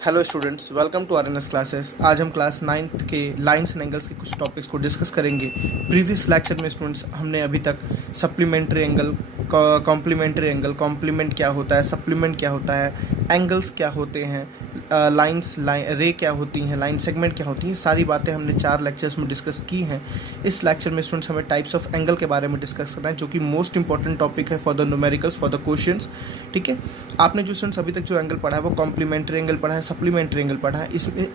Hello students, welcome to RNS classes. आज हम class 9th के लाइंस एंड एंगल्स के कुछ टॉपिक्स को डिस्कस करेंगे। प्रीवियस लेक्चर में स्टूडेंट्स हमने अभी तक supplementary angle, complementary angle, complement क्या होता है, सप्लीमेंट क्या होता है, एंगल्स क्या होते हैं, रे क्या होती हैं, लाइन सेगमेंट क्या होती हैं, सारी बातें हमने 4 लेक्चर्स में डिस्कस की हैं। इस लेक्चर में स्टूडेंट्स हमें टाइप्स ऑफ एंगल के बारे में डिस्कस करना है, जो कि मोस्ट इंपॉर्टेंट टॉपिक है for the numericals, for the questions. ठीक है, आपने जो स्टूडेंट्स अभी तक जो एंगल पढ़ा है वो कॉम्प्लीमेंट्री एंगल पढ़ा है, सप्लीमेंट्री एंगल पढ़ा है।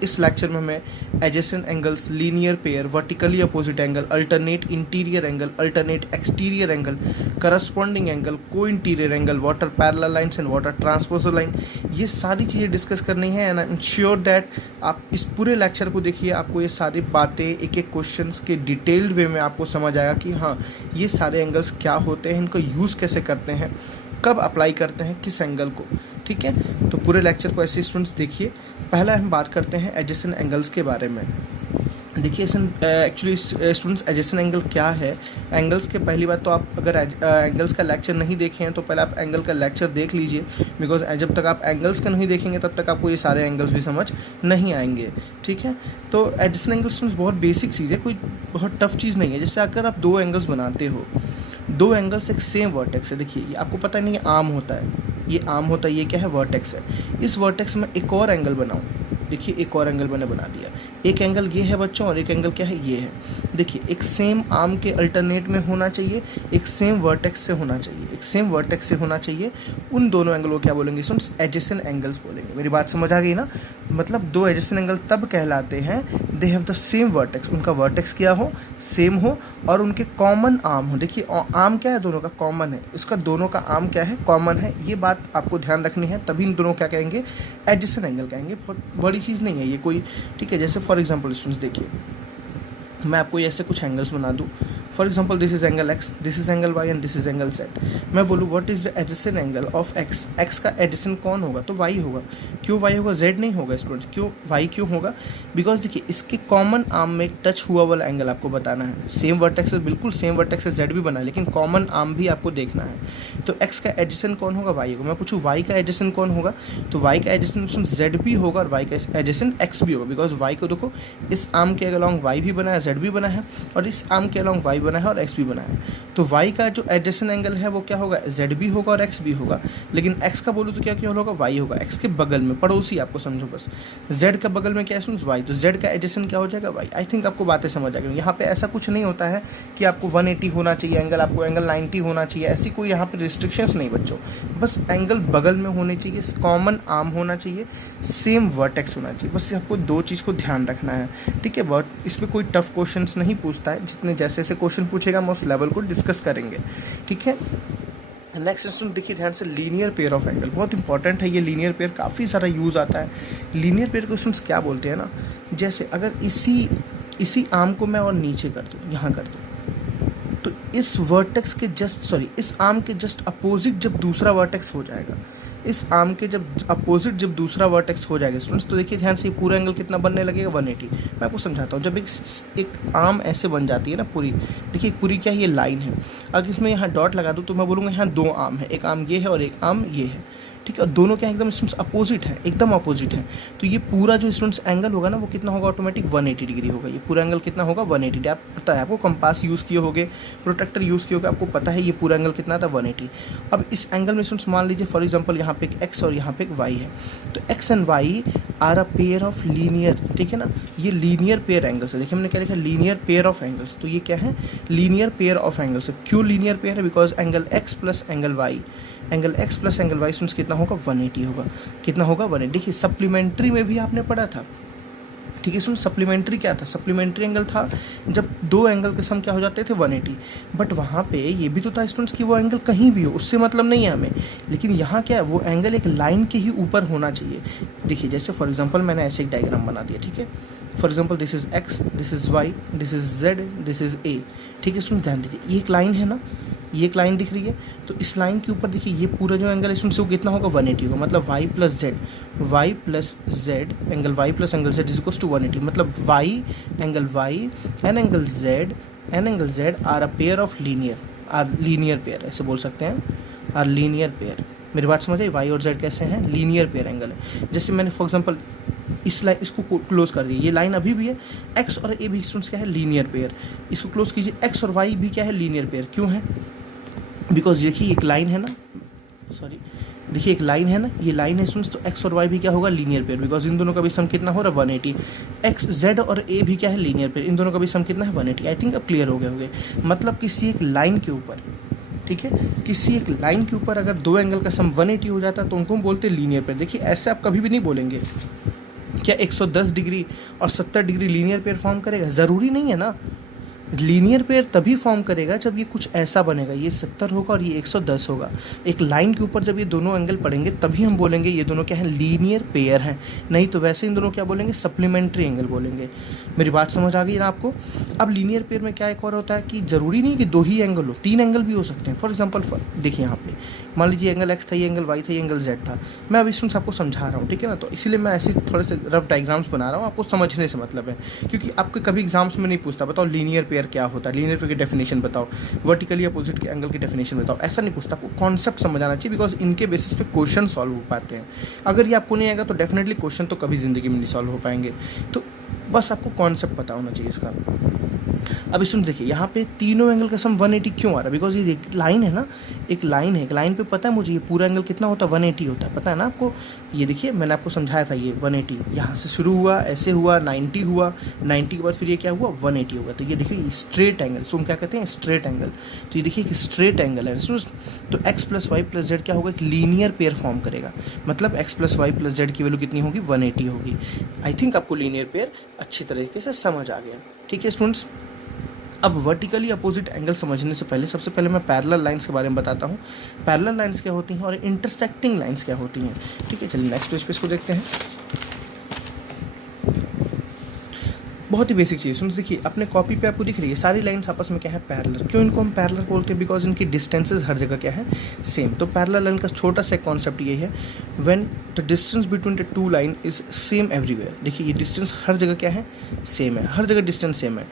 इस लेक्चर में हमें adjacent angles, linear pair, vertically opposite angle, alternate interior angle, alternate exterior angle, corresponding angle, को interior angle, what are parallel lines and what are transversal line, ये सारी चीज़ें डिस्कस करनी है। And I am sure that आप इस पूरे लेक्चर को देखिए, आपको ये सारी बातें एक एक क्वेश्चंस के डिटेल्ड वे में आपको समझ आएगा कि हाँ, ये सारे एंगल्स क्या होते हैं, इनको यूज़ कैसे करते हैं, कब अप्लाई करते हैं किस एंगल को। ठीक है, तो पूरे लेक्चर को ऐसे स्टूडेंट्स देखिए। पहला हम बात करते हैं एडजेसेंट एंगल्स के बारे में। देखिए एक्चुअली स्टूडेंट्स, एडजेसेंट एंगल क्या है। एंगल्स के पहली बात तो आप अगर एंगल्स का लेक्चर नहीं देखे हैं तो पहले आप एंगल का लेक्चर देख लीजिए, बिकॉज जब तक आप एंगल्स का नहीं देखेंगे तब तक आपको ये सारे एंगल्स भी समझ नहीं आएंगे। ठीक है, तो एडजेसेंट एंगल स्टूडेंट्स बहुत बेसिक चीज़ है, कोई बहुत टफ चीज़ नहीं है। जैसे अगर आप 2 एंगल्स बनाते हो, 2 एंगल्स एक सेम वर्टेक्स है। देखिए, ये आपको पता नहीं, ये आर्म होता है, ये आर्म होता है, ये क्या है, वर्टेक्स है। इस वर्टेक्स में एक और एंगल बनाऊँ, देखिए एक और एंगल मैंने बना दिया। एक एंगल ये है बच्चों, और एक एंगल क्या है, ये है। देखिए, एक सेम आर्म के अल्टरनेट में होना चाहिए, एक सेम वर्टेक्स से होना चाहिए, एक सेम वर्टेक्स से होना चाहिए। उन दोनों एंगल को क्या बोलेंगे स्टूडेंट्स, एडजेसेंट एंगल्स बोलेंगे। मेरी बात समझ आ गई ना। मतलब 2 एडजेसेंट एंगल तब कहलाते हैं they have the same vertex, उनका वर्टेक्स क्या हो, सेम हो, और उनके कॉमन आर्म हो। देखिए, आर्म क्या है, दोनों का कॉमन है, इसका दोनों का आर्म क्या है, कॉमन है। ये बात आपको ध्यान रखनी है, तभी इन दोनों क्या कहेंगे, एडजेसेंट एंगल कहेंगे। बहुत बड़ी चीज़ नहीं है ये कोई। ठीक है, जैसे फॉर एग्जांपल स्टूडेंट्स देखिए, मैं आपको ऐसे कुछ एंगल्स बना दूँ। For example, this is angle x, this is angle y and this is angle z. मैं बोलूँ what is the adjacent angle of x, x का एडजेसेंट कौन होगा, तो वाई होगा। क्यों वाई होगा, जेड नहीं होगा स्टूडेंट्स। क्यों वाई क्यों होगा, बिकॉज देखिए, इसके कॉमन आर्म में टच हुआ वाला एंगल आपको बताना है। सेम वर्टेक्स से, बिल्कुल सेम वर्टेक्स से जेड भी बना है, लेकिन कॉमन आर्म भी आपको देखना है। तो एक्स का एडजेसेंट कौन होगा, वाई होगा। मैं पूछूँ वाई का एडजेसेंट कौन होगा, तो वाई का एडजेसेंट जेड भी होगा और वाई का एडजेसेंट एक्स भी होगा। बिकॉज वाई को देखो, इस आर्म के अलॉन्ग वाई भी बना है, जेड भी बना है, और इस आर्म के अलॉन्ग वाई बना है और एक्स भी बना है। तो y का जो एडजेसेंट एंगल है वो क्या होगा, z भी होगा और x भी होगा। लेकिन x का बोलूँ तो क्या क्या होगा, y होगा। x के बगल में, पड़ोसी आपको समझो बस। z का बगल में क्या है, y, तो z का एडजेसेंट क्या हो जाएगा, y। आई थिंक आपको बातें समझ आ गई। यहाँ पे ऐसा कुछ नहीं होता है कि आपको 180 होना चाहिए एंगल, आपको एंगल 90 होना चाहिए, ऐसी कोई यहाँ पे रिस्ट्रिक्शंस नहीं बच्चों। बस एंगल बगल में होने चाहिए, कॉमन आर्म होना चाहिए, सेम वर्टेक्स होना चाहिए। बस आपको 2 चीज़ को ध्यान रखना है। ठीक है, बट इसमें कोई टफ क्वेश्चन नहीं पूछता है, जितने जैसे जैसे क्वेश्चन पूछेगा हम उस लेवल को डिस्कस करेंगे। ठीक है, नेक्स्ट स्टूडेंट देखिए ध्यान से, लीनियर पेयर ऑफ एंगल बहुत इंपॉर्टेंट है। ये लीनियर पेयर काफ़ी सारा यूज़ आता है। लीनियर पेयर को स्टूडेंट्स क्या बोलते हैं ना, जैसे अगर इसी आर्म को मैं और नीचे कर दूँ, यहाँ कर दूँ, तो इस वर्टेक्स के इस आर्म के जस्ट अपोजिट जब दूसरा वर्टेक्स हो जाएगा, इस आर्म के जब अपोजिट जब दूसरा वर्टेक्स हो जाएगा स्टूडेंट्स, तो देखिए ध्यान से, ये पूरा एंगल कितना बनने लगेगा, 180। मैं आपको समझाता हूँ। जब एक आर्म ऐसे बन जाती है ना पूरी, देखिए पूरी क्या है, ये लाइन है। अगर इसमें यहाँ डॉट लगा दूँ तो मैं बोलूँगा यहाँ 2 आर्म है, एक आर्म ये है और एक आर्म ये है। ठीक है, और दोनों क्या एकदम स्टूडेंट्स अपोजिट है, एकदम अपोजिट है। तो ये पूरा जो स्टूडेंट्स एंगल होगा ना, वो कितना होगा, ऑटोमेटिक 180 डिग्री होगा। ये पूरा एंगल कितना होगा, 180 डिग्री। आप पता है, आपको कंपास यूज़ किए होगे, प्रोटेक्टर यूज़ किए होगे, आपको पता है ये पूरा एंगल कितना था, 180। अब इस एंगल में स्टूडेंट्स मान लीजिए फॉर एग्जाम्पल यहाँ पे एक एक्स और यहाँ पे एक वाई है, तो x and y are a pair of linear. ठीक है ना, ये लीनियर पेयर एंगल्स है। देखिए हमने क्या लिखा, लीनियर पेयर ऑफ एंगल्स। तो ये क्या है, लीनियर पेयर ऑफ एंगल्स है। क्यों लीनियर पेयर है, because angle x plus angle y, angle x plus angle y students कितना होगा, 180 होगा। कितना होगा, 180। देखिए सप्लीमेंट्री में भी आपने पढ़ा था। ठीक है सुन, सप्लीमेंट्री क्या था, सप्लीमेंट्री एंगल था जब 2 एंगल के सम क्या हो जाते थे, 180। बट वहाँ पे ये भी तो था स्टूडेंट्स कि वो एंगल कहीं भी हो, उससे मतलब नहीं है हमें। लेकिन यहाँ क्या है, वो एंगल एक लाइन के ही ऊपर होना चाहिए। देखिए जैसे फॉर एग्जांपल मैंने ऐसे एक डायग्राम बना दिया। ठीक है, for example this is x, this is y, this is z, this is a. ठीक है स्टूडेंट, ध्यान दीजिए, ये एक लाइन है ना, ये एक लाइन दिख रही है। तो इस लाइन के ऊपर देखिए ये पूरा जो एंगल है इसमें से वो कितना होगा, 180 होगा। मतलब y plus z, angle y plus angle z is equal to 180। मतलब y and angle z are a pair of linear pair, ऐसे बोल सकते हैं, आर लीनियर पेयर। मेरी बात समझ आई? वाई और जेड कैसे हैं? लीनियर पेयर एंगल है। जैसे मैंने फॉर एग्जांपल इस लाइन इसको क्लोज कर दी, ये लाइन अभी भी है, एक्स और ए भी स्टूडेंट्स क्या है? Linear pair. इसको क्लोज कीजिए, एक्स और वाई भी क्या है? Linear pair. क्यों है? बिकॉज देखिए एक लाइन है ना, सॉरी देखिए एक लाइन है ना, ये लाइन है स्टूडेंट्स, तो एक्स और वाई भी क्या होगा? Linear pair. बिकॉज इन दोनों का भी सम कितना हो रहा है? 180। एक्स जेड और ए भी क्या है? Linear pair. इन दोनों का भी सम कितना है? 180। आई थिंक अब क्लियर हो गए होंगे। मतलब किसी एक लाइन के ऊपर, ठीक है, किसी एक लाइन के ऊपर अगर दो एंगल का सम 180 हो जाता है तो उनको हम बोलते हैं लीनियर पेयर। देखिए ऐसे आप कभी भी नहीं बोलेंगे क्या 110 डिग्री और 70 डिग्री लीनियर पेयर फॉर्म करेगा? ज़रूरी नहीं है ना। लीनियर पेयर तभी फॉर्म करेगा जब ये कुछ ऐसा बनेगा, ये 70 होगा और ये 110 होगा। एक लाइन के ऊपर जब ये दोनों एंगल पड़ेंगे तभी हम बोलेंगे ये दोनों क्या है? लीनियर पेयर हैं। नहीं तो वैसे इन दोनों क्या बोलेंगे? सप्लीमेंट्री एंगल बोलेंगे। मेरी बात समझ आ गई ना आपको? अब लीनियर पेयर में क्या एक और होता है कि ज़रूरी नहीं कि दो ही एंगल हो, 3 एंगल भी हो सकते हैं। फॉर एग्जाम्पल देखिए यहाँ पे मान लीजिए एंगल एक्स था, ये एंगल वाई था, ये एंगल जेड था। मैं अभी स्टूडेंट्स आपको समझा रहा हूँ, ठीक है ना, तो इसीलिए मैं ऐसे थोड़े से रफ डायग्राम्स बना रहा हूँ, आपको समझने से मतलब है। क्योंकि आपके कभी एग्जाम्स में नहीं पूछता बताओ लीनियर पेयर क्या होता है, लीनियर पेयर की डेफिनेशन बताओ, वर्टिकली अपोजिट के एंगल की डेफिनेशन बताओ, ऐसा नहीं पूछता। आपको कॉन्सेप्ट समझ आना चाहिए, बिकॉज इनके बेसिस पे क्वेश्चन सॉल्व हो पाते हैं। अगर ये आपको नहीं आएगा तो डेफिनेटली क्वेश्चन तो कभी ज़िंदगी में नहीं सॉल्व हो पाएंगे। तो बस आपको कॉन्सेप्ट पता होना चाहिए इसका। अब इसमें देखिए यहाँ पे तीनों एंगल का सम 180 क्यों आ रहा है? बिकॉज ये लाइन है ना, एक लाइन है, एक लाइन पे पता है मुझे ये पूरा एंगल कितना होता है? 180 होता है, पता है ना आपको? ये देखिए मैंने आपको समझाया था, ये 180 यहाँ से शुरू हुआ, ऐसे हुआ, 90 हुआ, 90 के बाद फिर ये क्या हुआ? 180 होगा। तो ये देखिए स्ट्रेट एंगल, सो हम क्या कहते हैं? Straight angle. तो ये देखिए एक स्ट्रेट एंगल है। तो x plus y plus z क्या होगा? एक लीनियर पेयर फॉर्म करेगा। मतलब x plus y plus z की वैल्यू कितनी होगी? 180 होगी। आई थिंक आपको लीनियर पेयर अच्छी तरीके से समझ आ गया, ठीक है स्टूडेंट्स। अब वर्टिकली अपोजिट एंगल समझने से पहले सबसे पहले मैं पैरेलल लाइंस के बारे में बताता हूँ। पैरेलल लाइंस क्या होती हैं और इंटरसेक्टिंग लाइंस क्या होती हैं, ठीक है। चलिए नेक्स्ट पेज पे इसको देखते हैं। बहुत ही बेसिक चीज़ सुन, देखिए अपने कॉपी पे आपको दिख रही है सारी लाइंस आपस में क्या है? पैरेलल। क्यों इनको हम पैरेलल बोलते हैं? बिकॉज इनकी डिस्टेंसेस हर जगह क्या है? सेम। तो पैरेलल लाइन का छोटा सा कॉन्सेप्ट ये है, when the distance between the two line is same everywhere. देखिए ये डिस्टेंस हर जगह क्या है? सेम है, हर जगह डिस्टेंस सेम है।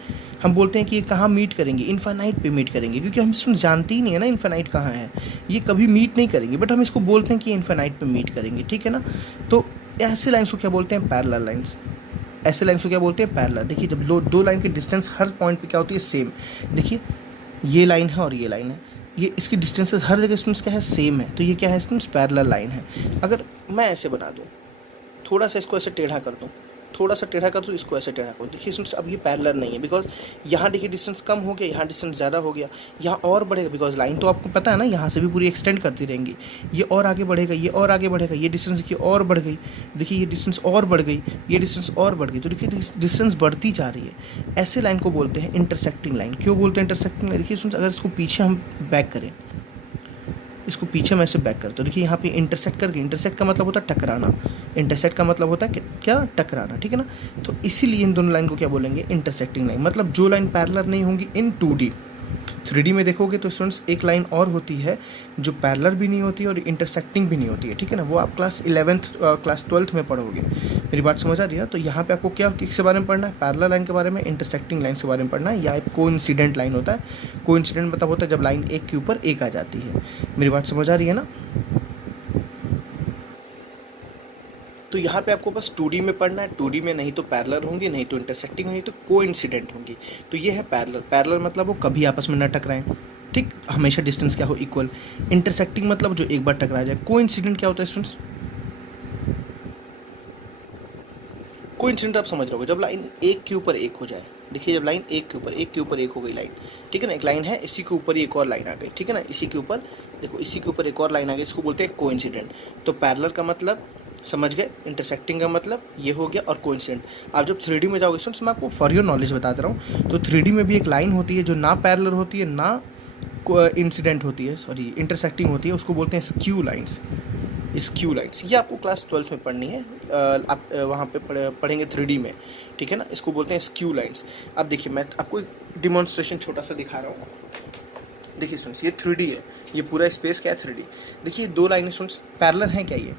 हम बोलते हैं कि ये कहाँ मीट करेंगे? इन्फाइनाइट पे मीट करेंगे, क्योंकि हम इसमें जानते ही नहीं है ना इन्फाइनाइट कहाँ है। ये कभी मीट नहीं करेंगे, बट हम इसको बोलते हैं कि इन्फाइनाइट पे मीट करेंगे, ठीक है ना। तो ऐसे लाइन्स को क्या बोलते हैं? Parallel lines. ऐसे लाइन्स को क्या बोलते हैं? पैरेलल। देखिए जब दो लाइन की डिस्टेंस हर पॉइंट पे क्या होती है? सेम। देखिए ये लाइन है और ये लाइन है, ये इसकी डिस्टेंसेस हर जगह स्टूडेंट्स क्या है? सेम है। तो ये क्या है स्टूडेंट्स? पैरेलल लाइन है। अगर मैं ऐसे बना दूँ, थोड़ा सा इसको ऐसे टेढ़ा कर दूँ, थोड़ा सा टेढ़ा कर दूँ, इसको ऐसे टेढ़ा कर दूँ, देखिए स्टूडेंट्स अब ये पैरेलल नहीं है। बिकॉज यहाँ देखिए डिस्टेंस कम हो गया, यहाँ डिस्टेंस ज़्यादा हो गया, यहाँ और बढ़ेगा। बिकॉज लाइन तो आपको पता है ना यहाँ से भी पूरी एक्सटेंड करती रहेंगी, ये और आगे बढ़ेगा, ये और आगे बढ़ेगा, ये डिस्टेंस देखिए और बढ़ गई, देखिए ये डिस्टेंस और बढ़ गई, ये डिस्टेंस और बढ़ गई। तो देखिए डिस्टेंस बढ़ती जा रही है। ऐसे लाइन को बोलते हैं इंटरसेक्टिंग लाइन। क्यों बोलते हैं इंटरसेक्टिंग लाइन? देखिए स्टूडेंट्स अगर इसको पीछे हम बैक करें, इसको पीछे मैं से बैक करता हूँ, देखिए यहाँ पे इंटरसेक्ट करके, इंटरसेक्ट का मतलब होता है टकराना, इंटरसेक्ट का मतलब होता है क्या? टकराना, ठीक है ना। तो इसीलिए इन दोनों लाइन को क्या बोलेंगे? Intersecting line. मतलब जो लाइन पैरेलल नहीं होंगी इन 2D, 3D में देखोगे तो स्टूडेंट्स एक लाइन और होती है जो पैरेलल भी नहीं होती और इंटरसेक्टिंग भी नहीं होती है, ठीक है ना। वो आप क्लास 11th क्लास 12th में पढ़ोगे। मेरी बात समझ आ रही है ना। तो यहाँ पे आपको क्या किसके बारे में पढ़ना है? पैरेलल लाइन के बारे में, इंटरसेक्टिंग लाइन के बारे में पढ़ना है। या एक कोइंसिडेंट लाइन होता है। कोइंसिडेंट मतलब होता है जब लाइन एक के ऊपर एक आ जाती है। मेरी बात समझ आ रही है ना। तो यहाँ पे आपको बस 2D में पढ़ना है। 2D में नहीं तो पैरेलल होंगी, नहीं तो इंटरसेक्टिंग होंगी, तो कोइंसिडेंट होंगी। तो ये है पैरेलल। पैरेलल मतलब वो कभी आपस में न टकराएं, ठीक, हमेशा डिस्टेंस क्या हो? इक्वल। इंटरसेक्टिंग मतलब जो एक बार टकरा जाए। कोइंसिडेंट क्या होता है स्टूडेंट्स? कोइंसिडेंट आप समझ रहे हो, जब लाइन एक के ऊपर एक हो जाए। देखिए जब लाइन एक के ऊपर एक हो गई लाइन, ठीक है ना। एक लाइन है, इसी के ऊपर एक और लाइन आ गई, ठीक है ना। इसी के ऊपर देखो, इसी के ऊपर एक और लाइन आ गई, इसको बोलते हैं कोइंसिडेंट। तो पैरेलल का मतलब समझ गए, इंटरसेक्टिंग का मतलब ये हो गया, और कोइंसिडेंट। आप जब 3D में जाओगे स्टूडेंट्स, मैं आपको फॉर योर नॉलेज बता दे रहा हूँ, तो 3D में भी एक लाइन होती है जो ना पैरेलल होती है ना इंसिडेंट होती है, सॉरी इंटरसेक्टिंग होती है, उसको बोलते हैं स्क्यू लाइंस। स्क्यू लाइंस ये आपको क्लास 12th में पढ़नी है। आप वहाँ पे पढ़ेंगे 3D में, ठीक है ना। इसको बोलते हैं स्क्यू लाइंस। अब देखिए मैं आपको एक डिमॉन्स्ट्रेशन छोटा सा दिखा रहा हूँ। देखिए स्टूडेंट्स ये 3D है, ये पूरा स्पेस क्या है? 3D। देखिए दो लाइनें स्टूडेंट्स पैरेलल हैं क्या? ये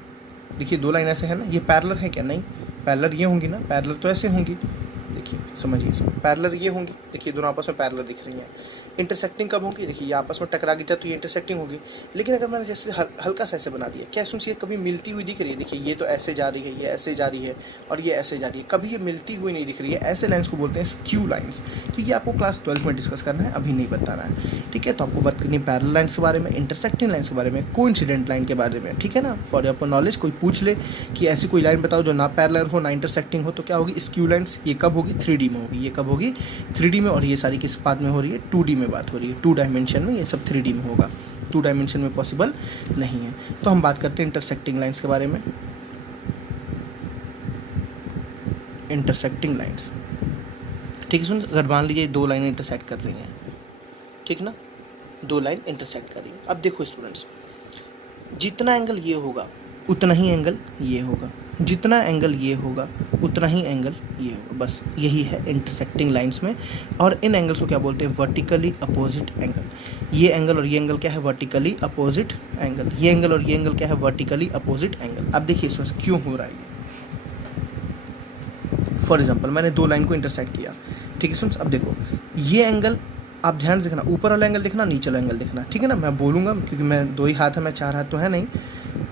देखिए दो लाइन ऐसे है ना, ये पैरेलल है क्या? नहीं, पैरेलल ये होंगी ना, पैरेलल तो ऐसे होंगी, देखिए समझिए इसको, पैरेलल ये होंगी, देखिए दोनों आपस में पैरेलल दिख रही हैं। इंटरसेक्टिंग कब होगी, देखिए ये आपस में टकरा गई तो ये इंटरसेक्टिंग होगी। लेकिन अगर मैंने जैसे हल्का सा ऐसे बना दिया, क्या सुनिए कभी मिलती हुई दिख रही है, देखिए ये तो ऐसे जा रही है, ये ऐसे जा रही है और ये ऐसे जा रही है, कभी ये मिलती हुई नहीं दिख रही है। ऐसे लाइन्स को बोलते हैं स्क्यू लाइन्स। तो ये आपको क्लास 12 में डिस्कस करना है, अभी नहीं बता रहा है, ठीक है। तो आपको बात करनी है पैरेलल लाइन्स के बारे में, इंटरसेक्टिंग लाइन्स के बारे में, कोइंसिडेंट लाइन के बारे में, ठीक है ना। फॉर योर नॉलेज कोई पूछ ले कि ऐसी कोई लाइन बताओ जो ना पैरेलल हो ना इंटरसेक्टिंग हो, तो क्या होगी, स्क्यू लाइन्स। ये कब होगी, 3D में होगी। ये कब होगी, 3D में। और ये सारी किस बात में हो रही है, 2D में बात हो रही है, 2 डायमेंशन में। ये सब 3D में होगा, 2 डायमेंशन में पॉसिबल नहीं है। तो हम बात करते हैं इंटरसेक्टिंग लाइन्स के बारे में। इंटरसेक्टिंग लाइन्स, ठीक है। सुन, अगर मान लीजिए 2 लाइन इंटरसेक्ट कर रही हैं, ठीक ना, 2 लाइन इंटरसेक्ट कर रही है। अब देखो स्टूडेंट्स, जितना एंगल ये होगा उतना ही एंगल ये होगा, जितना एंगल ये होगा उतना ही एंगल ये होगा। बस यही है इंटरसेक्टिंग लाइंस में। और इन एंगल्स को क्या बोलते हैं, वर्टिकली अपोजिट एंगल। ये एंगल और ये एंगल क्या है, वर्टिकली अपोजिट एंगल। ये एंगल और ये एंगल क्या है, वर्टिकली अपोजिट एंगल। अब देखिए इसमें क्यों हो रहा है ये। फॉर एग्जाम्पल मैंने 2 लाइन को इंटरसेक्ट किया, ठीक है। सुन, अब देखो ये एंगल, आप ध्यान से देखना, ऊपर वाला एंगल देखना, नीचे वाला एंगल देखना, ठीक है ना। मैं बोलूँगा क्योंकि मैं 2 ही हाथ है, मैं 4 हाथ तो है नहीं,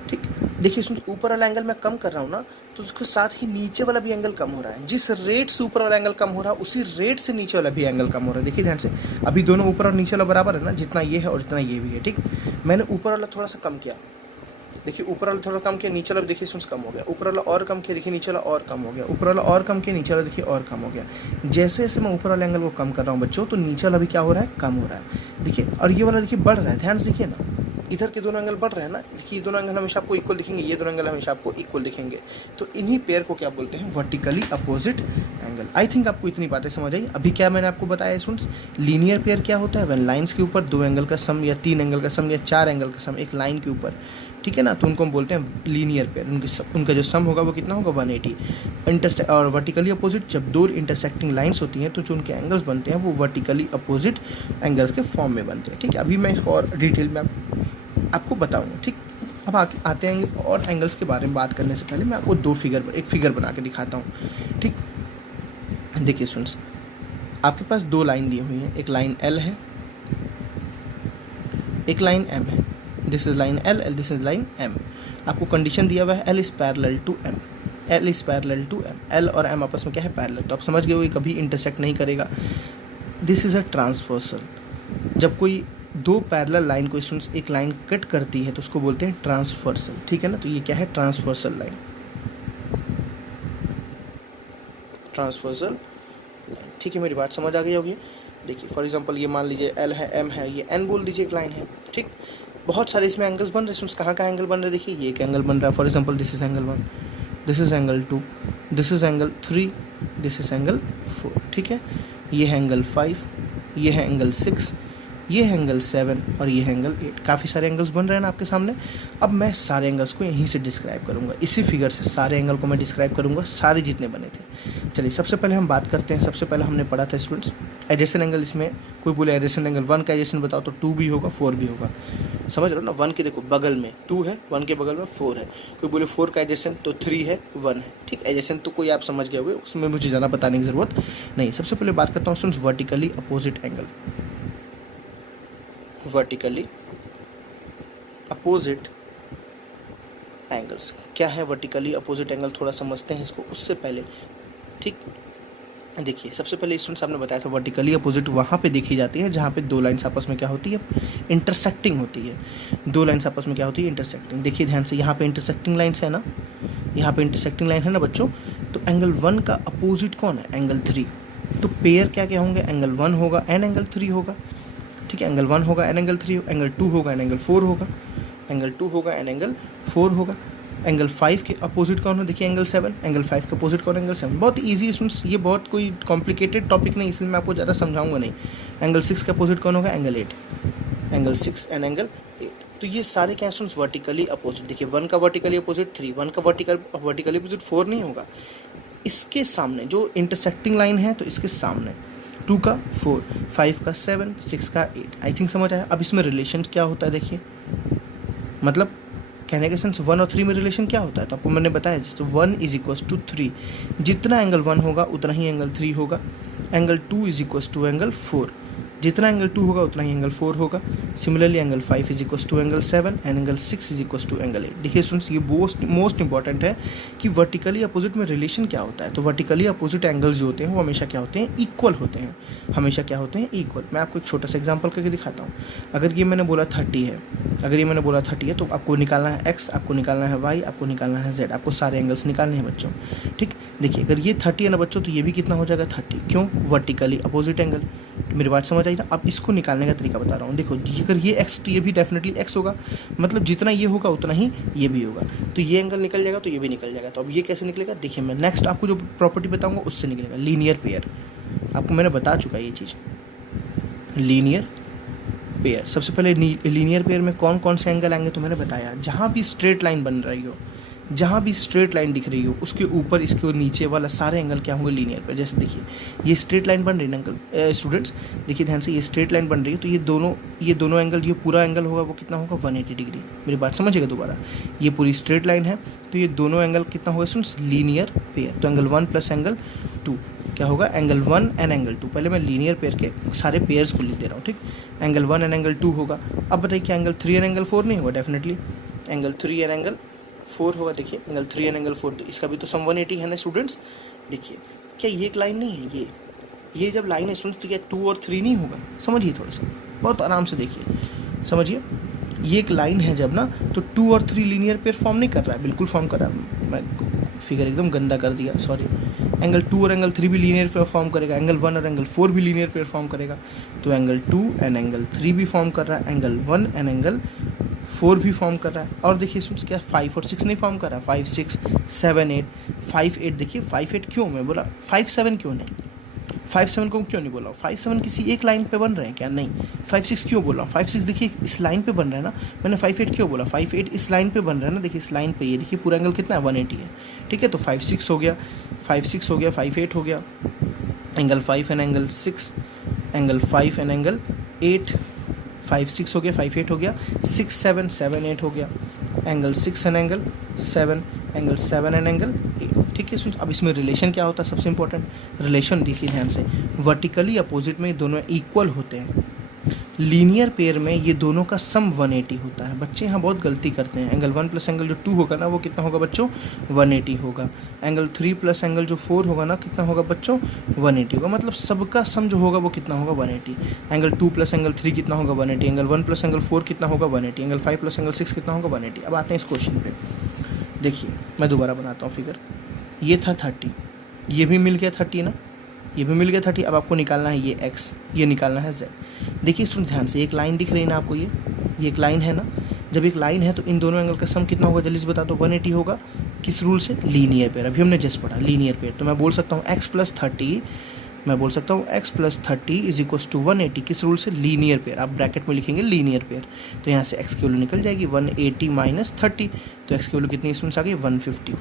ठीक। देखिए सुन, ऊपर वाला एंगल मैं कम कर रहा हूँ ना, तो उसके साथ ही नीचे वाला भी एंगल कम हो रहा है। जिस रेट से ऊपर वाला एंगल कम हो रहा है उसी रेट से नीचे वाला भी एंगल कम हो रहा है। देखिए ध्यान से, अभी दोनों ऊपर और नीचे वाला बराबर है ना, जितना ये है और जितना ये भी है, ठीक। मैंने ऊपर वाला थोड़ा सा कम किया, देखिए ऊपर वाला थोड़ा कम किया, नीचे वाला देखिए सुन कम हो गया। ऊपर वाला और कम किया, देखिए नीचे वाला और कम हो गया। ऊपर वाला और कम किया, नीचे वाला देखिए और कम हो गया। जैसे जैसे मैं ऊपर वाले एंगल को कम कर रहा हूँ बच्चों, तो नीचे वाला भी क्या हो रहा है, कम हो रहा है। देखिए, और ये वाला देखिए बढ़ रहा है, ध्यान से देखिए ना, इधर के दोनों एंगल बढ़ रहे हैं ना। देखिए ये दोनों एंगल हमेशा आपको इक्वल दिखेंगे, ये दोनों एंगल हमेशा आपको इक्वल दिखेंगे। तो इन्हीं पेयर को क्या बोलते हैं, वर्टिकली अपोजिट एंगल। आई थिंक आपको इतनी बातें समझ आई। अभी क्या मैंने आपको बताया स्टूडेंट्स, लीनियर पेयर क्या होता है, व्हेन लाइंस के ऊपर 2 एंगल का सम या 3 एंगल का सम या 4 एंगल का सम एक लाइन के ऊपर, ठीक है ना, तो उनको हम बोलते हैं लीनियर पेयर। उनका जो सम होगा वो कितना होगा, 180। और वर्टिकली अपोजिट, जब 2 इंटरसेक्टिंग लाइंस होती हैं तो जो उनके एंगल्स बनते हैं वो वर्टिकली अपोजिट एंगल्स के फॉर्म में बनते हैं, ठीक है। अभी मैं इसको और डिटेल में आपको बताऊंगा, ठीक। अब आते हैं और एंगल्स के बारे में बात करने से पहले मैं आपको एक फिगर बना के दिखाता हूँ, ठीक। देखिए स्टूडेंट्स, आपके पास 2 लाइन दी हुई हैं, एक लाइन L है, एक लाइन M है। This is line L, this is line M। आपको कंडीशन दिया हुआ है L is parallel to M, L is parallel to M। L और M आपस में क्या है, पैरेलल। तो आप समझ गए हो, कभी इंटरसेक्ट नहीं करेगा। This is a transversal. जब कोई 2 पैरेलल लाइन को स्टूडेंट्स एक लाइन कट करती है तो उसको बोलते हैं ट्रांसवर्सल, ठीक है ना। तो ये क्या है, ट्रांसवर्सल लाइन, ट्रांसवर्सल लाइन, ठीक है। मेरी बात समझ आ गई होगी। देखिए फॉर एग्जांपल ये मान लीजिए L है, M है, ये N बोल दीजिए एक लाइन है, ठीक। बहुत सारे इसमें एंगल्स बन रहे हैं। कहाँ कहाँ एंगल बन रहे हैं, देखिए ये एक एंगल बन रहा है। For example this is angle 1, this is angle 2, this is angle 3, this is angle 4, ठीक है। ये है एंगल 5, ये है एंगल 6, ये है एंगल 7 और ये है एंगल 8। काफ़ी सारे एंगल्स बन रहे हैं ना आपके सामने। अब मैं सारे एंगल्स को यहीं से डिस्क्राइब करूँगा, इसी फिगर से सारे एंगल को मैं डिस्क्राइब करूँगा, सारे जितने बने थे। चलिए सबसे पहले हम बात करते हैं। सबसे पहले हमने पढ़ा था स्टूडेंट्स एडजेसेंट एंगल। इसमें कोई बोले एडजेसेंट एंगल 1 का एडजेसेंट बताओ, तो 2 भी होगा 4 भी होगा, समझ रहे हो ना। 1 के देखो बगल में 2 है, 1 के बगल में 4 है। कोई बोले 4 का एडजेसेंट तो 3 है, 1 है, ठीक। एडजेसेंट तो कोई आप समझ गए होंगे, उसमें मुझे ज़्यादा बताने की ज़रूरत नहीं। सबसे पहले बात करता हूँ students vertically opposite angle. Vertically opposite angles क्या है, वर्टिकली अपोजिट एंगल थोड़ा समझते हैं इसको उससे पहले, ठीक। देखिए सबसे पहले स्टूडेंट्स आपने बताया था वर्टिकली अपोजिट वहाँ पे देखी जाती है जहाँ पे 2 लाइन्स आपस में क्या होती है, इंटरसेक्टिंग होती है। 2 लाइन्स आपस में क्या होती है, इंटरसेक्टिंग। देखिए ध्यान से, यहाँ पे इंटरसेक्टिंग लाइन्स है ना, यहाँ पे इंटरसेक्टिंग लाइन है ना बच्चों। तो एंगल 1 का अपोजिट कौन है, एंगल 3। तो पेयर क्या क्या होंगे, एंगल 1 होगा एंड एंगल 3 होगा, ठीक है। एंगल 1 होगा एंड एंगल 3, एंगल 2 होगा एंड एंगल 4 होगा, एंगल 2 होगा एंड एंगल 4 होगा। एंगल 5 के अपोजिट कौन है, देखिए एंगल 7। एंगल 5 के अपोजिट कौन है, एंगल 7। बहुत ईजी स्टूडेंट्स, ये बहुत कोई कॉम्प्लिकेटेड टॉपिक नहीं, इसलिए मैं आपको ज़्यादा समझाऊंगा नहीं। एंगल 6 के अपोजिट कौन होगा, एंगल 8। Angle 6 and angle 8। तो ये सारे क्या स्टूडेंट्स वर्टिकली अपोजिट। देखिए 1 का वर्टिकली अपोजिट 3, 1 का वर्टिकली अपोजिट 4 नहीं होगा। इसके सामने जो इंटरसेक्टिंग लाइन है तो इसके सामने 2 का 4, 5 का 7, 6 का 8। आई थिंक समझ आया। अब इसमें रिलेशन क्या होता है देखिए, मतलब कहने का सेंस 1 और 3 में रिलेशन क्या होता है, तो आपको मैंने बताया जैसे 1 इज इक्वल्स टू 3, जितना एंगल 1 होगा उतना ही एंगल 3 होगा, angle 2 is equals to angle 4, जितना एंगल 2 होगा उतना ही एंगल 4 होगा। Similarly angle 5 is equals to angle 7 and angle 6 is equals to angle 8। देखिए स्टूडेंट्स, ये मोस्ट इंपॉर्टेंट है कि वर्टिकली अपोजिट में रिलेशन क्या होता है। तो वर्टिकली अपोजिट एंगल्स जो होते हैं वो हमेशा क्या होते हैं, इक्वल होते हैं, हमेशा क्या होते हैं, इक्वल। मैं आपको एक छोटा सा एग्जाम्पल करके दिखाता हूँ। अगर ये मैंने बोला 30 है, अगर ये मैंने बोला 30 है, तो आपको निकालना है x, आपको निकालना है y, आपको निकालना है z, आपको सारे एंगल्स निकालने हैं बच्चों। ठीक, देखिए अगर ये 30 है ना बच्चों, तो ये भी कितना हो जाएगा 30, क्यों, वर्टिकली अपोजिट एंगल। मेरी बात समझ आई ना। अब इसको निकालने का तरीका बता रहा हूँ। देखो अगर ये x तो ये भी डेफिनेटली x होगा, मतलब जितना ये होगा उतना ही ये भी होगा, तो ये एंगल निकल जाएगा तो ये भी निकल जाएगा। तो अब ये कैसे निकलेगा, देखिए मैं नेक्स्ट आपको जो प्रॉपर्टी बताऊंगा उससे निकलेगा, लीनियर पेयर। आपको मैंने बता चुका है ये चीज़, लीनियर पेयर। सबसे पहले लीनियर पेयर में कौन कौन से एंगल आएंगे तो मैंने बताया, जहाँ भी स्ट्रेट लाइन बन रही हो, जहाँ भी स्ट्रेट लाइन दिख रही हो, उसके ऊपर इसके नीचे वाला सारे एंगल क्या होंगे, लीनियर पेयर। जैसे देखिए ये स्ट्रेट लाइन बन रही है अंकल, स्टूडेंट्स देखिए ध्यान से, ये स्ट्रेट लाइन बन रही है, तो ये दोनों एंगल, जो पूरा एंगल होगा वो कितना होगा, 180 डिग्री। मेरी बात समझिएगा दोबारा, ये पूरी स्ट्रेट लाइन है, तो ये दोनों एंगल कितना होगा स्टूडेंट्स, लीनियर पेयर। तो एंगल 1 प्लस एंगल 2 क्या होगा, एंगल 1 एंड एंगल 2। पहले मैं लीनियर पेयर के सारे पेयर्स को लिख दे रहा हूँ, ठीक। एंगल 1 एंड एंगल 2 होगा। अब बताइए क्या एंगल 3 एंड एंगल 4 नहीं होगा, डेफिनेटली एंगल 3 एंड एंगल 4 होगा। देखिए एंगल 3 एंड एंगल 4, इसका भी तो सम 180 है ना स्टूडेंट्स। देखिए क्या ये एक लाइन नहीं है, ये जब लाइन है स्टूडेंट्स, तो क्या 2 और 3 नहीं होगा, समझिए थोड़ा सा, बहुत आराम से देखिए, समझिए। ये एक लाइन है जब ना, तो 2 और 3 लीनियर पेयर फॉर्म नहीं कर रहा है, बिल्कुल फॉर्म कर रहा है। मैं फिगर एकदम गंदा कर दिया, सॉरी। एंगल 2 और एंगल 3 भी लीनियर पेयर फॉर्म करेगा, एंगल 1 और एंगल 4 भी लीनियर पेयर फॉर्म करेगा। तो एंगल 2 एंड एंगल 3 भी फॉर्म कर रहा है, एंगल 1 एंड एंगल 4 भी फॉर्म कर रहा है। और देखिए स्टूडेंट्स क्या 5 और 6 नहीं फॉर्म कर रहा है, 5 6 7 8 5 8। देखिए 5 8 क्यों मैं बोला, 5 7 क्यों नहीं, 5 7 को क्यों नहीं बोला, 5 7 किसी एक लाइन पे बन रहे हैं क्या, नहीं। 5 6 क्यों बोला, 5 6 देखिए इस लाइन पे बन रहा है ना। मैंने 5 8 क्यों बोला, 5 8 इस लाइन पे बन रहा है ना, देखिए इस लाइन पे, ये देखिए पूरा एंगल कितना है, 180 है, ठीक है। तो 5 6 हो गया, 5 6 हो गया, 5 8 हो गया, angle 5 and angle 6, angle 5 and angle 8, 5 6 हो गया, 5 8 हो गया, 6 7 7 8 हो गया, angle 6 and angle 7, angle 7 and angle 8, ठीक है। सुन, अब इसमें रिलेशन क्या होता है, सबसे इंपॉर्टेंट रिलेशन देखिए ध्यान से, वर्टिकली अपोजिट में दोनों इक्वल होते हैं। लीनियर पेयर में ये दोनों का सम 180 होता है। बच्चे यहाँ बहुत गलती करते हैं, एंगल 1 प्लस एंगल जो 2 होगा ना, वो कितना होगा बच्चों, 180 होगा। एंगल 3 प्लस एंगल जो 4 होगा ना, कितना होगा बच्चों, 180 होगा। मतलब सबका सम जो होगा वो कितना होगा, 180। एंगल 2 प्लस एंगल 3 कितना होगा, 180। एंगल 1 प्लस एंगल 4 कितना होगा, 180। एंगल 5 प्लस एंगल 6 कितना होगा, 180। अब आते हैं इस क्वेश्चन पे, देखिए मैं दोबारा बनाता हूँ फिगर। ये था 30, ये भी मिल गया 30 ना, ये भी मिल गया 30। अब आपको निकालना है ये x, ये निकालना है z। देखिए सुन ध्यान से, एक लाइन दिख रही है ना आपको, ये एक लाइन है ना। जब एक लाइन है तो इन दोनों एंगल का सम कितना होगा, जल्दी से बता दो, 180 होगा। किस रूल से, लीनियर पेयर। अभी हमने जस्ट पढ़ा लीनियर पेयर। तो मैं बोल सकता हूँ x प्लस 30, मैं बोल सकता हूँ x plus 30 is equals to 180। किस रूल से, लीनियर पेयर। आप ब्रैकेट में लिखेंगे लीनियर पेयर, तो यहाँ से x की वैल्यू निकल जाएगी 180 माइनस 30, तो x की वैल्यू कितनी स्टूडेंट्स आ गई, 150।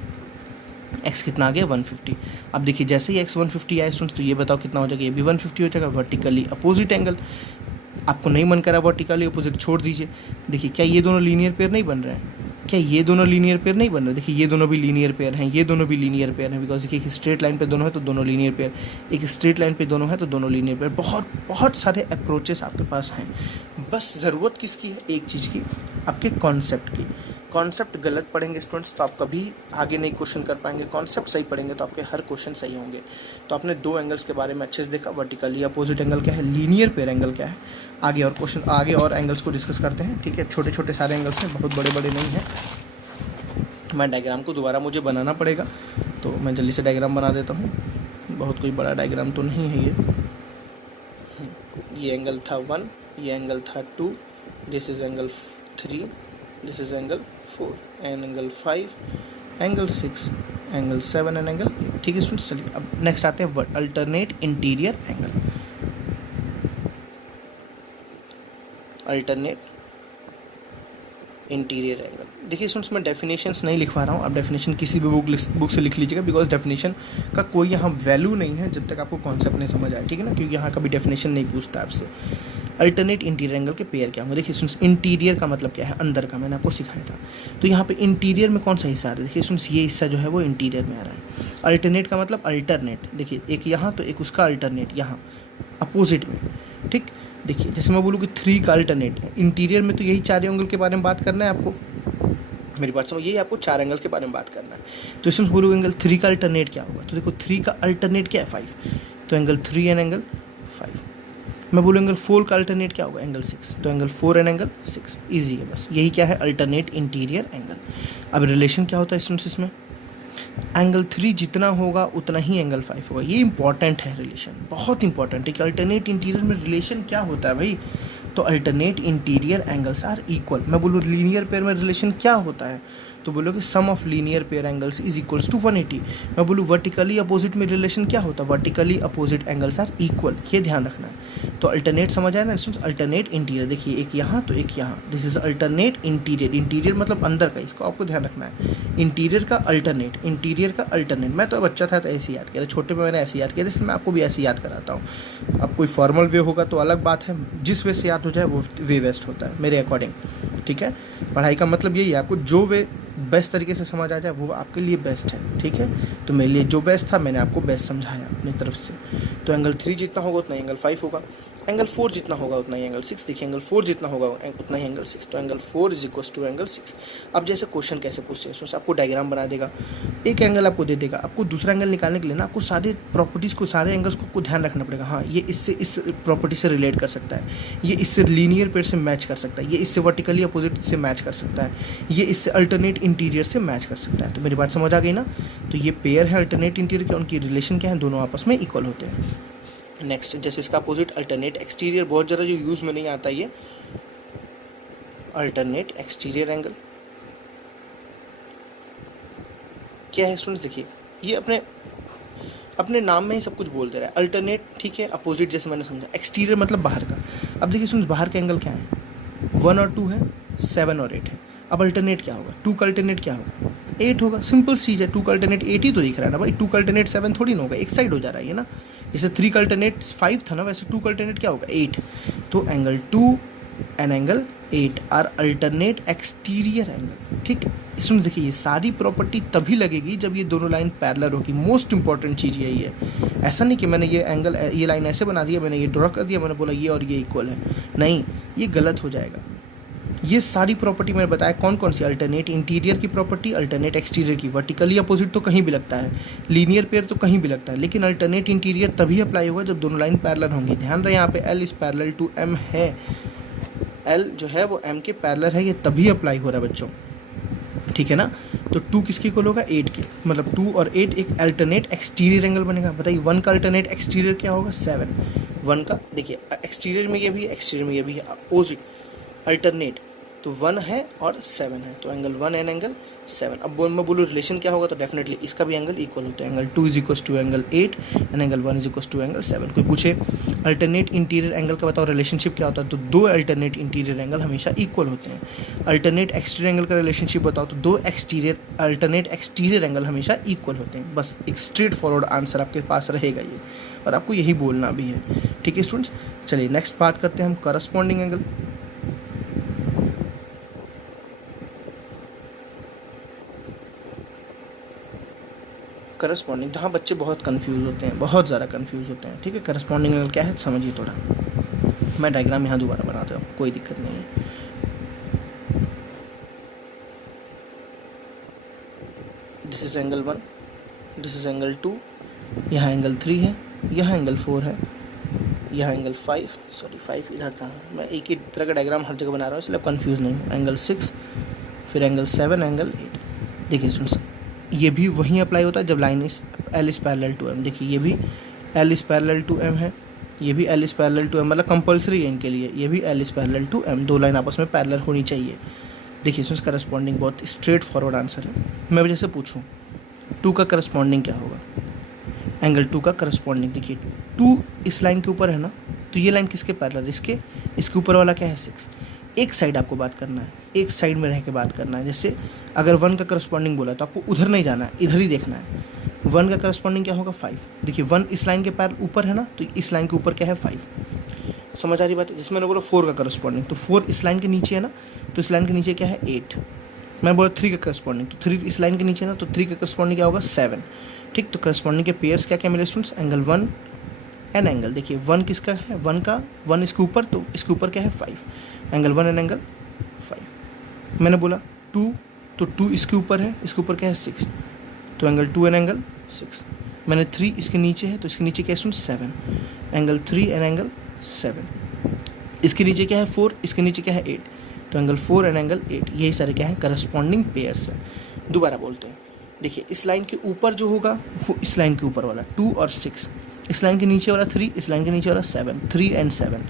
x कितना आ गया, 150। अब देखिए जैसे ही x 150 आए स्टूडेंट्स, तो ये बताओ कितना हो जाएगा, ये भी 150 हो जाएगा। वर्टिकली अपोजिट एंगल, आपको नहीं मन करा वर्टिकली अपोजिट, छोड़ दीजिए। देखिए क्या ये दोनों लीनियर पेयर नहीं बन रहे हैं, क्या ये दोनों लीनियर पेयर नहीं बन रहे। देखिए ये दोनों भी लीनियर पेयर हैं, ये दोनों भी लीनियर पेयर हैं, बिकॉज देखिए एक स्ट्रेट लाइन पे दोनों है तो दोनों लीनियर पेयर, एक स्ट्रेट लाइन पे दोनों है तो दोनों लीनियर पेयर। बहुत सारे अप्रोचेस आपके पास हैं, बस ज़रूरत किसकी है, एक चीज़ की, आपके कॉन्सेप्ट की। कॉन्सेप्ट गलत पढ़ेंगे स्टूडेंट्स तो आप कभी आगे नहीं क्वेश्चन कर पाएंगे, कॉन्सेप्ट सही पढ़ेंगे तो आपके हर क्वेश्चन सही होंगे। तो आपने दो एंगल्स के बारे में अच्छे से देखा, वर्टिकली अपोजिट एंगल क्या है, लीनियर पेयर एंगल क्या है। आगे और क्वेश्चन, आगे और एंगल्स को डिस्कस करते हैं, ठीक है। छोटे छोटे सारे एंगल्स हैं, बहुत बड़े बड़े नहीं हैं। मैं डायग्राम को दोबारा मुझे बनाना पड़ेगा, तो मैं जल्दी से डायग्राम बना देता हूँ। बहुत कोई बड़ा डायग्राम तो नहीं है ये एंगल था 1, ये एंगल था 2, this is angle 3, this is angle 4 and angle 5, angle 6, angle 7 and angle 8, ठीक है स्टूडेंट्स। चलिए अब नेक्स्ट आते हैं alternate interior angle. Alternate interior angle, देखिए स्टूडेंट्स मैं डेफिनेशंस नहीं लिखवा रहा हूँ, आप डेफिनेशन किसी भी बुक से लिख लीजिएगा, बिकॉज डेफिनेशन का कोई यहाँ वैल्यू नहीं है जब तक आपको कॉन्सेप्ट नहीं समझ आए, ठीक है ना, क्योंकि यहाँ कभी डेफिनेशन नहीं पूछता आपसे। अल्टरनेट इंटीरियर एंगल के पेयर क्या होंगे। देखिए स्टूडेंट्स, इंटीरियर का मतलब क्या है, अंदर का, मैंने आपको सिखाया था। तो यहाँ पे इंटीरियर में कौन सा हिस्सा आ रहा है, देखिए स्टूडेंट्स ये हिस्सा जो है वो इंटीरियर में आ रहा है। अल्टरनेट का मतलब अल्टरनेट, देखिए एक यहाँ तो एक उसका अल्टरनेट यहाँ अपोजिट में, ठीक। देखिए जैसे मैं बोलूँ कि 3 का अल्टरनेट है इंटीरियर में, तो यही 4 एंगल के बारे में बात करना है आपको, मेरी बात समझ, यही आपको 4 एंगल के बारे में बात करना है। तो इसमें बोलूँ एंगल 3 का अल्टरनेट क्या होगा, तो देखो 3 का अल्टरनेट क्या है 5, तो एंगल 3 एंड एंगल 5। मैं बोलूँ एंगल 4 का अल्टरनेट क्या होगा, एंगल 6, तो एंगल 4 एंड एंगल 6। ईजी है बस, यही क्या है, अल्टरनेट इंटीरियर एंगल। अब रिलेशन क्या होता है स्टूडेंट्स इसमें, एंगल 3 जितना होगा उतना ही एंगल 5 होगा। ये इंपॉर्टेंट है, रिलेशन बहुत इंपॉर्टेंट है कि अल्टरनेट इंटीरियर में रिलेशन क्या होता है भाई। तो alternate interior angles are equal. मैं बोलूँ लीनियर पेयर में रिलेशन क्या होता है, तो बोलोगे sum of linear pair angles is equals to 180। मैं बोलूँ वर्टिकली अपोजिट में रिलेशन क्या होता है, vertically opposite angles are equal, ये ध्यान रखना है। तो अल्टरनेट समझ आया ना स्टूडेंट्स, अल्टरनेट इंटीरियर, देखिए एक यहाँ तो एक यहाँ, this is alternate interior. Interior मतलब अंदर का, इसको आपको ध्यान रखना है। इंटीरियर का अल्टरनेट, इंटीरियर का अल्टरनेट। मैं तो बच्चा था तो ऐसे याद किया, छोटे में मैंने ऐसे याद किया, इसलिए मैं आपको भी ऐसे याद कराता हूँ। अब कोई फॉर्मल वे होगा तो अलग बात है, जिस वे से याद हो जाए वो वे बेस्ट होता है मेरे अकॉर्डिंग, ठीक है। पढ़ाई का मतलब यही है, आपको जो वे बेस्ट तरीके से समझ आ जाए वो आपके लिए बेस्ट है, ठीक है। तो मेरे लिए जो बेस्ट था मैंने आपको बेस्ट समझाया अपनी तरफ से। तो एंगल 3 जितना होगा उतना ही एंगल 5 होगा, एंगल 4 जितना होगा उतना ही एंगल 6। देखिए एंगल 4 जितना होगा उतना ही एंगल 6, तो angle 4 is equal to angle 6। अब जैसे क्वेश्चन कैसे पूछते हैं, सोच आपको डायग्राम बना देगा, एक एंगल आपको दे देगा, आपको दूसरा एंगल निकालने के लिए ना आपको सारे प्रॉपर्टीज़ को, सारे एंगल्स को ध्यान रखना पड़ेगा। हाँ ये इससे इस प्रॉपर्टी से रिलेट कर सकता है, ये इससे लीनियर पेयर से मैच कर सकता है, ये इससे वर्टिकली अपोजिट से मैच कर सकता है, ये इससे अल्टरनेट इंटीरियर से मैच कर सकता है। तो मेरी बात समझ आ गई ना। तो ये पेयर है अल्टरनेट इंटीरियर के, उनकी रिलेशन क्या है, दोनों आपस में इक्वल होते हैं। नेक्स्ट जैसे इसका अपोजिट अल्टरनेट एक्सटीरियर, बहुत ज़्यादा जो यूज़ में नहीं आता ये अल्टरनेट एक्सटीरियर एंगल क्या है स्टूडेंट्स। देखिए ये अपने नाम में ही सब कुछ बोल दे रहा है। अल्टरनेट ठीक है, अपोजिट जैसे मैंने समझा, एक्सटीरियर मतलब बाहर का। अब देखिए स्टूडेंट्स बाहर का एंगल क्या है, 1 और 2 है, 7 और 8 है। अब अल्टरनेट क्या होगा, 2 का अल्टरनेट क्या होगा, 8 होगा। सिंपल चीज़ है, 2 का अल्टरनेट 8 ही तो दिख रहा है ना भाई, 2 का अल्टरनेट 7 थोड़ी ना होगा, एक साइड हो जा रहा है ये ना। जैसे 3 का अल्टरनेट 5 था ना, वैसे 2 का अल्टरनेट क्या होगा, 8। तो angle 2 and angle 8 are alternate exterior angle, ठीक। इसमें देखिए ये सारी प्रॉपर्टी तभी लगेगी जब ये दोनों लाइन पैरेलल होगी। मोस्ट इंपॉर्टेंट चीज़ यही है। ऐसा नहीं कि मैंने ये एंगल, ये लाइन ऐसे बना दिया, मैंने ये ड्रॉ कर दिया, मैंने बोला ये और ये इक्वल है, नहीं, ये गलत हो जाएगा। ये सारी प्रॉपर्टी मैंने बताया कौन कौन सी, अल्टरनेट इंटीरियर की प्रॉपर्टी, अल्टरनेट एक्सटीरियर की। वर्टिकली अपोजिट तो कहीं भी लगता है, लीनियर पेयर तो कहीं भी लगता है, लेकिन अल्टरनेट इंटीरियर तभी अप्लाई होगा जब दोनों लाइन पैरेलल होंगी। ध्यान रहे यहाँ पे L is parallel to M है, L जो है वो M के पैरेलल है, ये तभी अप्लाई हो रहा है बच्चों, ठीक है ना। तो 2 किसके इक्वल होगा, 8 के, मतलब 2 और 8 एक अल्टरनेट एक्सटीरियर एंगल बनेगा। बताइए 1 का अल्टरनेट एक्सटीरियर क्या होगा, 7। 1 का देखिए एक्सटीरियर में ये भी है, एक्सटीरियर में ये भी है, अपोजिट अल्टरनेट, तो 1 है और 7 है, तो एंगल 1 एंड एंगल 7। अब मैं बोलूँ रिलेशन क्या होगा, तो डेफिनेटली इसका भी एंगल इक्वल होता है। Angle 2 is equal to angle 8 and angle 1 is equal to angle 7। कोई पूछे अल्टरनेट इंटीरियर एंगल का बताओ रिलेशनशिप क्या होता है, तो 2 अल्टरनेट इंटीरियर एंगल हमेशा इक्वल होते हैं। अल्टरनेट एक्सटीरियर एंगल का रिलेशनशिप बताओ, तो 2 अल्टरनेट एक्सटीरियर एंगल हमेशा इक्वल होते हैं। बस एक स्ट्रेट फॉरवर्ड आंसर आपके पास रहेगा ये, और आपको यही बोलना भी है, ठीक है स्टूडेंट्स। चलिए नेक्स्ट बात करते हैं हम करस्पॉन्डिंग एंगल। करस्पॉन्डिंग, जहाँ बच्चे बहुत कंफ्यूज होते हैं, बहुत ज़्यादा कंफ्यूज होते हैं, ठीक है। करस्पॉन्डिंग एंगल क्या है समझिए थोड़ा, मैं डायग्राम यहाँ दोबारा बनाता हूँ, कोई दिक्कत नहीं है। This is angle 1, this is angle 2, यहाँ एंगल 3 है, यहाँ एंगल 4 है, यहाँ एंगल 5 इधर था। मैं एक ही तरह का डायग्राम हर जगह बना रहा हूँ इसलिए कंफ्यूज नहीं हूँ। एंगल 6, फिर एंगल 7, एंगल 8। देखिए सुन, ये भी वहीं अप्लाई होता है जब line is L is parallel to M। देखिए ये भी L is parallel to M है, ये भी L is parallel to M, मतलब कंपलसरी है इनके लिए, ये भी L is parallel to M, 2 line आपस में पैरेलल होनी चाहिए। देखिए इसका करस्पॉन्डिंग बहुत स्ट्रेट फॉरवर्ड आंसर है। मैं जैसे पूछूं 2 का करस्पॉन्डिंग क्या होगा, एंगल 2 का करस्पॉन्डिंग, देखिए 2 इस लाइन के ऊपर है ना, तो ये लाइन किसके पैरेलल, इसके ऊपर वाला क्या है 6। एक साइड आपको बात करना है, एक साइड में रह के बात करना है। जैसे अगर 1 का करस्पॉन्डिंग बोला तो आपको उधर नहीं जाना है, इधर ही देखना है। 1 का करस्पॉन्डिंग क्या होगा 5। देखिए 1 इस लाइन के पैरेलल ऊपर है ना, तो इस लाइन के ऊपर क्या है 5। समझ आ रही बात है? जिसमें मैंने बोला 4 का करस्पॉन्डिंग, तो 4 इस लाइन के नीचे है ना, तो इस लाइन के नीचे क्या है 8। मैं बोला 3 का करस्पॉन्डिंग, तो 3 इस लाइन के नीचे है ना, तो 3 का करस्पॉन्डिंग क्या होगा 7। ठीक, तो करस्पॉन्डिंग के पेयर्स क्या क्या मिले स्टूडेंट्स, एंगल 1 एंड एंगल, देखिए 1 किसका है, 1 इसके ऊपर, तो इसके ऊपर क्या है 5, एंगल 1 एंड एंगल 5। मैंने बोला 2, तो 2 इसके ऊपर है, इसके ऊपर क्या है 6, तो एंगल 2 एंड एंगल 6। मैंने 3 इसके नीचे है, तो इसके नीचे क्या है स्टूडेंट 7, एंगल 3 एंड एंगल 7। इसके नीचे क्या है 4, इसके नीचे क्या है 8, तो एंगल 4 एंड एंगल 8। यही सारे क्या है करस्पॉन्डिंग पेयर्स है। दोबारा बोलते हैं, देखिए इस लाइन के ऊपर जो होगा वो इस लाइन के ऊपर वाला 2 और 6, इस लाइन के नीचे वाला 3, इस लाइन के नीचे वाला 7, 3 एंड 7,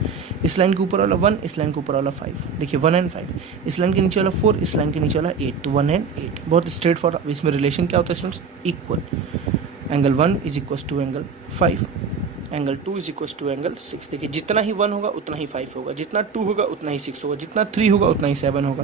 इस लाइन के ऊपर वाला 1, इस लाइन के ऊपर वाला 5, देखिए 1 एंड 5, इस लाइन के नीचे वाला 4, इस लाइन के नीचे वाला 8, तो 1 एंड 8। बहुत स्ट्रेट फॉरवर्ड। इसमें रिलेशन क्या होता है students, equal. Angle 1 is equal to angle 5, angle 2 is equal to angle 6। देखिए जितना ही 1 होगा उतना ही 5 होगा, जितना 2 होगा उतना ही 6 होगा, जितना 3 होगा उतना ही 7 होगा।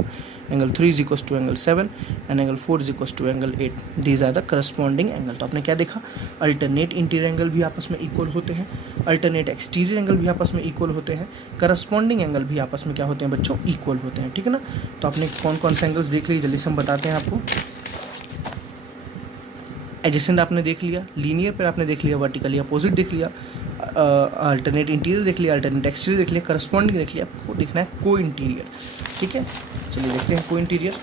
Angle 3 is equal to angle 7 and angle 4 is equal to angle 8। These are the corresponding angle. तो आपने क्या देखा, अल्टरनेट इंटीरियर एंगल भी आपस में इक्वल होते हैं, अल्टरनेट एक्सटीरियर एंगल भी आपस में इक्वल होते हैं, करस्पॉन्डिंग एंगल भी आपस में क्या होते हैं बच्चों, इक्वल होते हैं। ठीक है ना। तो आपने कौन कौन से एंगल्स देख लिए, जल्दी से हम बताते हैं आपको। एडजेसेंट आपने देख लिया, लीनियर पर आपने देख लिया, वर्टिकली अपोजिट देख लिया, अल्टरनेट इंटीरियर देख लिया, अल्टरनेट एक्सटीरियर देख लिया, करस्पॉन्डिंग देख लिया। आपको देखना है को इंटीरियर। ठीक है, चलिए देखते हैं को इंटीरियर।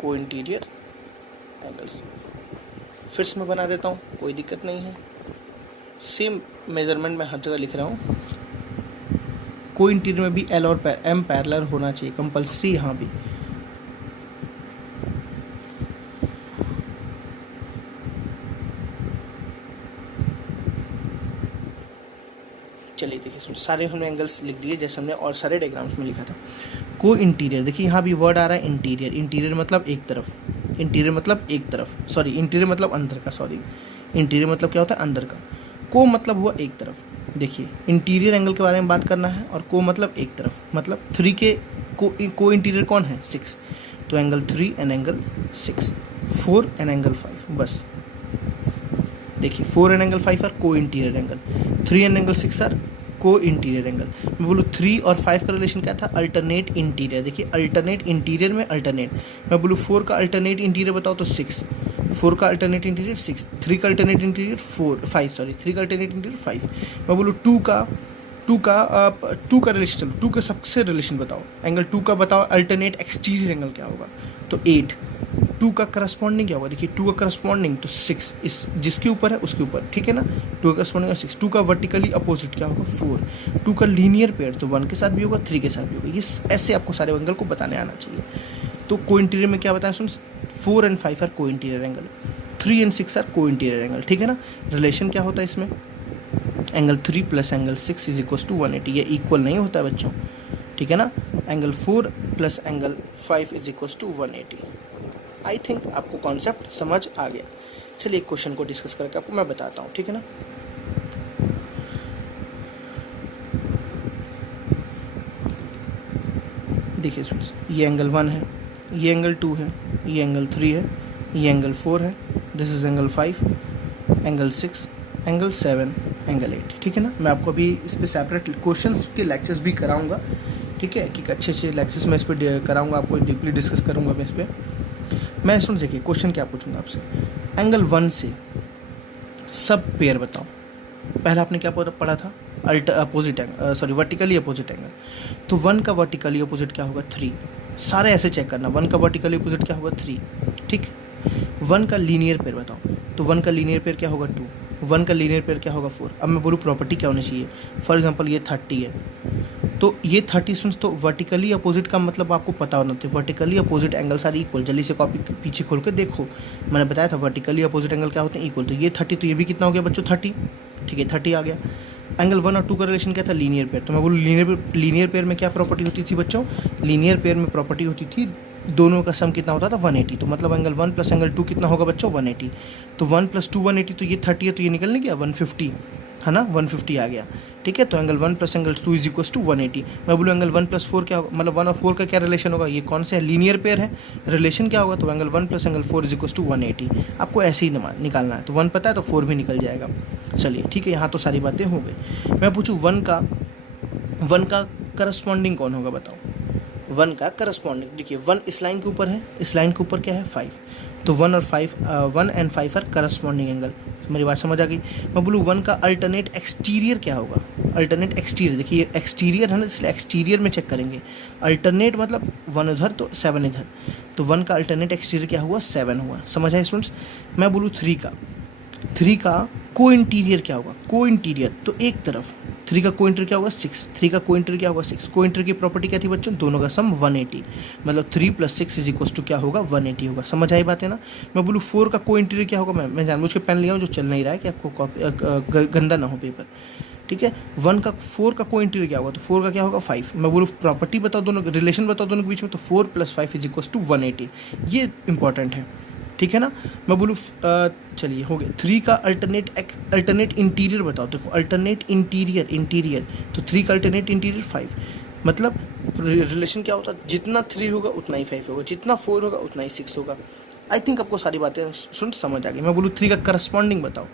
को इंटीरियर एंगल्स फिर से मैं बना देता हूँ, कोई दिक्कत नहीं है। सेम मेजरमेंट मैं हर जगह लिख रहा हूँ। को इंटीरियर में भी एल और एम पैरेलल होना चाहिए, कंपल्सरी। यहाँ भी चलिए देखिए सारे हमने एंगल्स लिख दिए जैसे हमने और सारे डायग्राम्स में लिखा था। को इंटीरियर, देखिए यहाँ भी वर्ड आ रहा है इंटीरियर। इंटीरियर मतलब एक तरफ, इंटीरियर मतलब एक तरफ, सॉरी इंटीरियर मतलब अंदर का, सॉरी इंटीरियर मतलब क्या होता है अंदर का। को मतलब हुआ एक तरफ। देखिए इंटीरियर एंगल के बारे में बात करना है और को मतलब एक तरफ, मतलब 3 के को इंटीरियर कौन है 6, तो angle 3 and angle 6, 4 and angle 5। बस देखिए 4 and angle 5 are co interior angle, 3 and angle 6 are co interior angle. मैं बोलूँ 3 और 5 का रिलेशन क्या था, अल्टरनेट इंटीरियर। देखिए अल्टरनेट इंटीरियर में अल्टरनेट, मैं बोलूँ 4 का अल्टरनेट इंटीरियर बताओ तो 6, 4 का अल्टरनेट इंटीरियर 6, 3 का अल्टरनेट इंटीरियर 5, सॉरी 3 का अल्टरनेट इंटीरियर 5। मैं बोलूँ 2 का रिलेशन, चलो 2 का सबसे रिलेशन बताओ, एंगल 2 का बताओ अल्टरनेट एक्सटीरियर एंगल क्या होगा, तो 8। 2 का करस्पॉन्डिंग क्या होगा, देखिए 2 का करस्पॉन्डिंग तो 6, इस जिसके ऊपर है उसके ऊपर, ठीक है ना। 2 का करस्पॉन्डिंग 6, 2 का वर्टिकली अपोजिट क्या होगा 4, 2 का लीनियर पेयर तो 1 के साथ भी होगा 3 के साथ भी होगा। ये ऐसे आपको सारे एंगल को बताने आना चाहिए। तो को इंटीरियर में क्या बताया सुन, 4 and 5 are co interior angle, 3 and 6 are co interior angle, ठीक है ना। रिलेशन क्या होता है इसमें, angle 3 plus angle 6 is equal to 180। ये इक्वल नहीं होता है बच्चों, ठीक है ना। Angle 4 plus angle 5 is equal to 180। I think आपको कॉन्सेप्ट समझ आ गया। चलिए एक क्वेश्चन को डिस्कस करके आपको मैं बताता हूँ, ठीक है ना। देखिए स्टूडेंट्स, ये एंगल 1 है, ये एंगल 2 है, ये एंगल 3 है, ये एंगल 4 है, this is angle 5, angle 6, angle 7, angle 8, ठीक है ना। मैं आपको अभी इस पर सेपरेट क्वेश्चंस के लेक्चर्स भी कराऊंगा, ठीक है, कि अच्छे अच्छे लेक्चर्स मैं इस पर कराऊंगा, आपको डीपली डिस्कस करूंगा मैं इस पर। मैं सुन, देखिए क्वेश्चन क्या पूछूंगा आपसे, एंगल 1 से सब पेयर बताओ। पहला आपने क्या पढ़ा था, opposite angle, sorry vertically opposite angle. तो 1 का वर्टिकली अपोजिट क्या होगा 3, सारे ऐसे चेक करना। 1 का वर्टिकली अपोजिट क्या होगा 3, ठीक। 1 का लीनियर पेयर बताओ, तो 1 का लीनियर पेयर क्या होगा 2, 1 का लीनियर पेयर क्या होगा 4। अब मैं बोलूँ प्रॉपर्टी क्या होनी चाहिए, फॉर एग्जांपल ये 30 है, तो ये 30 सुन, तो वर्टिकली अपोजिट का मतलब आपको पता होना चाहिए, वर्टिकली अपोजिट एंगल सारे इक्वल। जल्दी से कॉपी पीछे खोल के देखो, मैंने बताया था वर्टिकली अपोजिट एंगल क्या होते हैं, इक्वल। तो ये 30, तो ये भी कितना हो गया बच्चों 30, ठीक है 30 आ गया। एंगल 1 और 2 का रिलेशन क्या था, लीनियर पेयर। तो मैं बोलूँ लीनियर पेयर में क्या प्रॉपर्टी होती थी बच्चों, लीनियर पेयर में प्रॉपर्टी होती थी दोनों का सम कितना होता था 180। तो मतलब एंगल 1 प्लस एंगल 2 कितना होगा बच्चों 180। तो 1 + 2 180, तो ये 30 है, तो ये निकलने गया 150। है ना, 150 आ गया, ठीक है। तो angle 1 plus angle 2 is equal to 180। मैं बोलूँ एंगल 1 प्लस 4 क्या होगा, मतलब 1 और 4 का क्या रिलेशन होगा, ये कौन से है, लीनियर पेयर है, रिलेशन क्या होगा, तो angle 1 plus angle 4 is equal to 180। आपको ऐसे ही निकालना है, तो 1 पता है तो 4 भी निकल जाएगा। चलिए ठीक है, यहाँ तो सारी बातें हो गई। मैं पूछूँ 1 का करस्पॉन्डिंग कौन होगा, बताओ। 1 का करस्पॉन्डिंग, देखिए 1 इस लाइन के ऊपर है, इस लाइन के ऊपर क्या है 5, तो 1 एंड 5 आर करस्पॉन्डिंग एंगल। मेरी बात समझ आ गई। मैं बोलूँ 1 का अल्टरनेट एक्सटीरियर क्या होगा, अल्टरनेट एक्सटीरियर, देखिए एक्सटीरियर है ना, इसलिए एक्सटीरियर में चेक करेंगे। अल्टरनेट मतलब 1 उधर तो 7 इधर, तो 1 का अल्टरनेट एक्सटीरियर क्या हुआ, 7 हुआ। समझ आए स्टूडेंट्स। मैं बोलूँ 3 का को इंटीरियर क्या होगा, को इंटीरियर तो एक तरफ, 3 का को इंटीरियर क्या होगा 6, 3 का को इंटीरियर क्या होगा 6। को इंटीरियर की प्रॉपर्टी क्या थी बच्चों, दोनं का सम 180, मतलब 3 + 6 इज इक्वल टू क्या होगा 180 होगा। समझ आई बात है ना। मैं बोलूँ 4 का को इंटीरियर क्या होगा, मैं जानबूझ के पेन लिया हूँ जो चल नहीं रहा है कि आपको गंदा ना हो पेपर, ठीक है। 4 का को इंटीरियर क्या होगा, तो 4 का क्या होगा 5। मैं बोलूँ प्रॉपर्टी बताओ दोनों, रिलेशन बताओ दोनों के बीच में, तो 4 + 5 इज इक्वल टू 180, ये इंपॉर्टेंट है, ठीक है ना। मैं बोलूँ चलिए हो गया। 3 का अल्टरनेट इंटीरियर बताओ, देखो अल्टरनेट इंटीरियर तो 3 का अल्टरनेट इंटीरियर 5, मतलब रिलेशन क्या होता है, जितना 3 होगा उतना ही 5 होगा, जितना 4 होगा उतना ही 6 होगा। आई थिंक आपको सारी बातें समझ आ गई। मैं बोलूँ 3 का करस्पॉन्डिंग बताओ,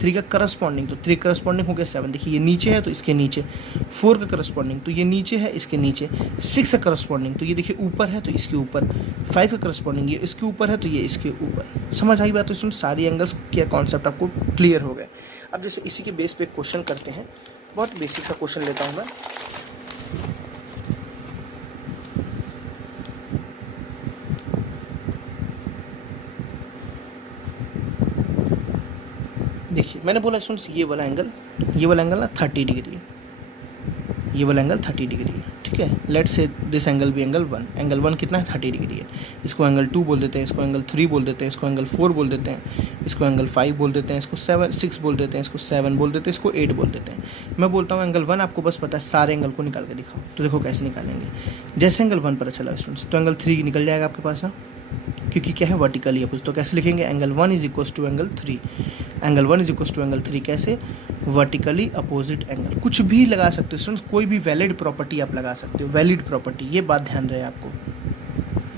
3 का करस्पॉन्डिंग, तो 3 करस्पॉन्डिंग हो गया 7, देखिए ये नीचे है तो इसके नीचे। 4 का करस्पॉन्डिंग, तो ये नीचे है इसके नीचे। 6 का करस्पॉन्डिंग, तो ये देखिए ऊपर है तो इसके ऊपर। 5 का करस्पॉन्डिंग, ये इसके ऊपर है तो ये इसके ऊपर। समझ आई बात तो सुन, सारी एंगल्स क्या कॉन्सेप्ट आपको क्लियर हो गए। अब जैसे इसी के बेस पे एक क्वेश्चन करते हैं, बहुत बेसिक सा क्वेश्चन लेता हूँ मैं। देखिए मैंने बोला सुन, ये वाला एंगल ना 30 डिग्री है, ये वाला एंगल 30 डिग्री है, ठीक है। लेट्स से दिस एंगल भी एंगल 1 कितना है 30 डिग्री है। इसको एंगल 2 बोल देते हैं, इसको एंगल 3 बोल देते हैं, इसको एंगल 4 बोल देते हैं, इसको एंगल 5 बोल देते हैं, इसको 6 बोल देते हैं, इसको 7 बोल देते हैं, इसको 8 बोल देते हैं। मैं बोलता हूँ एंगल 1, आपको बस पता है सारे एंगल को निकाल के दिखाओ, तो देखो कैसे निकालेंगे। जैसे एंगल 1 पता चला स्टूडेंट्स, तो एंगल 3 निकल जाएगा आपके पास ना, क्योंकि क्या है वर्टिकली अपोजिट। तो कैसे लिखेंगे, angle 1 is equal to angle 3, angle 1 is equal to angle 3, कैसे, वर्टिकली अपोजिट एंगल। कुछ भी लगा सकते हो स्टूडेंट्स, कोई भी वैलिड प्रॉपर्टी आप लगा सकते हो, वैलिड प्रॉपर्टी, ये बात ध्यान रहे आपको,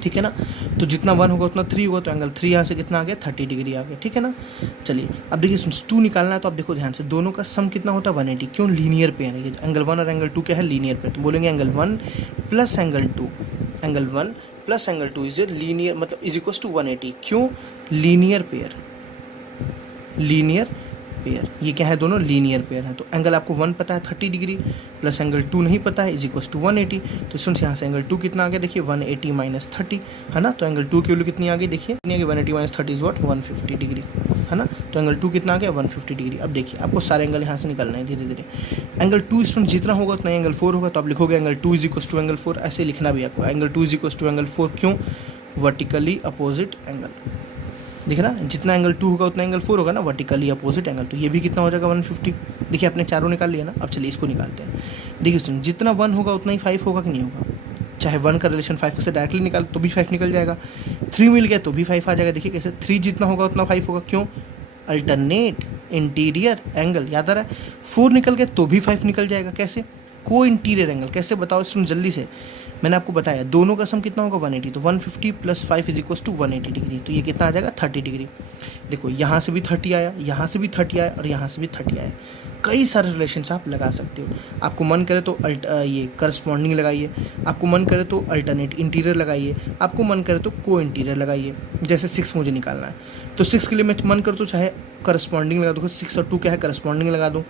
ठीक है ना। तो जितना 1 होगा उतना 3 होगा, तो एंगल 3 यहाँ से कितना आ गया 30 डिग्री आ गया, ठीक है ना। चलिए अब देखिए स्टूडेंट्स 2 निकालना है, तो आप देखो ध्यान से, दोनों का सम कितना होता है 180, क्यों, लीनियर पेयर है ये। एंगल 1 और एंगल 2 क्या है, लीनियर पेयर, तो बोलेंगे angle 1 plus angle 2, angle 1 plus angle 2 is a linear, मतलब इज इक्वल टू 180, क्यों, लीनियर पेयर, ये क्या है, दोनों लीनियर पेयर है। तो एंगल आपको 1 पता है 30 डिग्री, प्लस एंगल 2 नहीं पता है, इज इक्वल टू 180। तो सुन यहाँ से एंगल 2 कितना आ गया, देखिए 180 माइनस 30, है ना। तो एंगल 2 की वैल्यू कितनी आ गई, देखिए 180 माइनस 30 इज व्हाट 150 डिग्री, है ना। तो एंगल 2 कितना आ गया 150 डिग्री। अब देखिए आपको सारे एंगल यहाँ से निकालना है धीरे धीरे। एंगल 2 स्टूडेंट जितना होगा उतना एंगल 4 होगा, तो आप लिखोगे angle 2 is equal to angle 4, ऐसे लिखना भी आपको, angle 2 is equal to angle 4, क्यों, वर्टिकली अपोजिट एंगल, देखिए ना, जितना एंगल 2 होगा उतना एंगल 4 होगा ना, वर्टिकली अपोजिट एंगल। तो ये भी कितना हो जाएगा 150। देखिए आपने चारों निकाल लिया ना। अब चलिए इसको निकालते हैं। देखिए स्टूडेंट जितना 1 होगा उतना ही 5 होगा कि नहीं होगा, चाहे 1 का रिलेशन 5 से डायरेक्टली निकाल तो भी 5 निकल जाएगा, 3 मिल गया तो भी 5 आ जाएगा। देखिए कैसे, 3 जितना होगा उतना 5 होगा, क्यों, अल्टरनेट इंटीरियर एंगल, याद आ रहा है। 4 निकल गया तो भी 5 निकल जाएगा, कैसे, को इंटीरियर एंगल, कैसे बताओ स्टूडेंट जल्दी से। मैंने आपको बताया दोनों का सम कितना होगा 180, तो 150 plus 5 is equal to 180 degree, तो ये कितना आ जाएगा 30 डिग्री। देखो यहाँ से भी 30 आया, यहाँ से भी 30 आया और यहाँ से भी 30 आया। कई सारे रिलेशंस आप लगा सकते हो। आपको मन करे तो ये करस्पॉन्डिंग लगाइए, आपको मन करे तो अल्टरनेट इंटीरियर लगाइए, आपको मन करे तो को इंटीरियर लगाइए। जैसे 6 मुझे निकालना है, तो 6 के लिए मैं मन कर तो चाहे करस्पॉन्डिंग लगा दूँ, 6 और 2 क्या है करस्पॉन्डिंग लगा दूँ,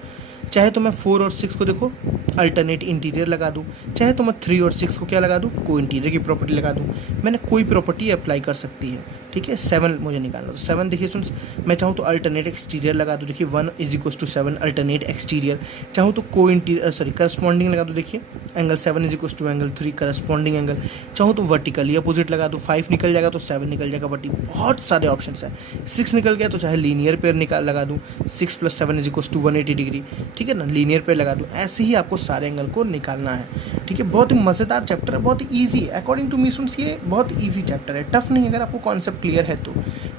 चाहे तो मैं 4 और 6 को देखो अल्टरनेट इंटीरियर लगा दूँ, चाहे तो मैं 3 और 6 को क्या लगा दूँ, को इंटीरियर की प्रॉपर्टी लगा दूँ। मैंने कोई प्रॉपर्टी अप्लाई कर सकती है, ठीक है। 7 मुझे निकालना, तो 7 देखिए सुन, मैं चाहूँ तो अल्टरनेट एक्सटीरियर लगा दूँ, देखिए 1 is equal to 7 alternate exterior. चाहूँ तो को इंटीरियर करस्पॉन्डिंग लगा दूँ, देखिए angle 7 is equal to angle 3 corresponding angle. चाहूँ तो वर्टिकली अपोजिट लगा दूँ, 5 निकल जाएगा तो 7 निकल जाएगा, बट बहुत सारे ऑप्शन है। 6 निकल गया तो चाहे लीनियर पेयर लगा दूँ, 6 + 7 इज इक्वल टू 180 डिग्री, ठीक है ना, लीनियर पेयर लगा दूँ। ऐसे ही आपको सारे एंगल को निकालना है, ठीक है। बहुत ही मज़ेदार चैप्टर है, बहुत ही ईजी है अकॉर्डिंग टू मी स्टूडेंट्स, ये बहुत ईजी चैप्टर है, टफ नहीं। अगर आपको कॉन्सेप्ट क्लियर है तो,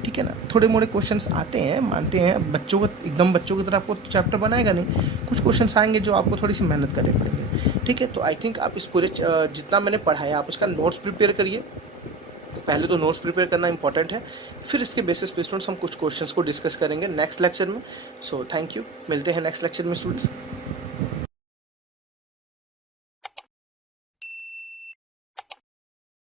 ठीक है ना। थोड़े मोड़े क्वेश्चंस आते हैं, मानते हैं, बच्चों को एकदम बच्चों की तरह आपको चैप्टर बनाएगा नहीं, कुछ क्वेश्चंस आएंगे जो आपको थोड़ी सी मेहनत करनी पड़ेंगे, ठीक है। तो आई थिंक आप इस पूरे जितना मैंने पढ़ाया आप उसका नोट्स प्रिपेयर करिए। पहले तो नोट्स प्रिपेयर करना इंपॉर्टेंट है, फिर इसके बेसिस पे स्टूडेंट्स हम कुछ क्वेश्चंस को डिस्कस करेंगे नेक्स्ट लेक्चर में। सो थैंक यू, मिलते हैं नेक्स्ट लेक्चर में स्टूडेंट्स।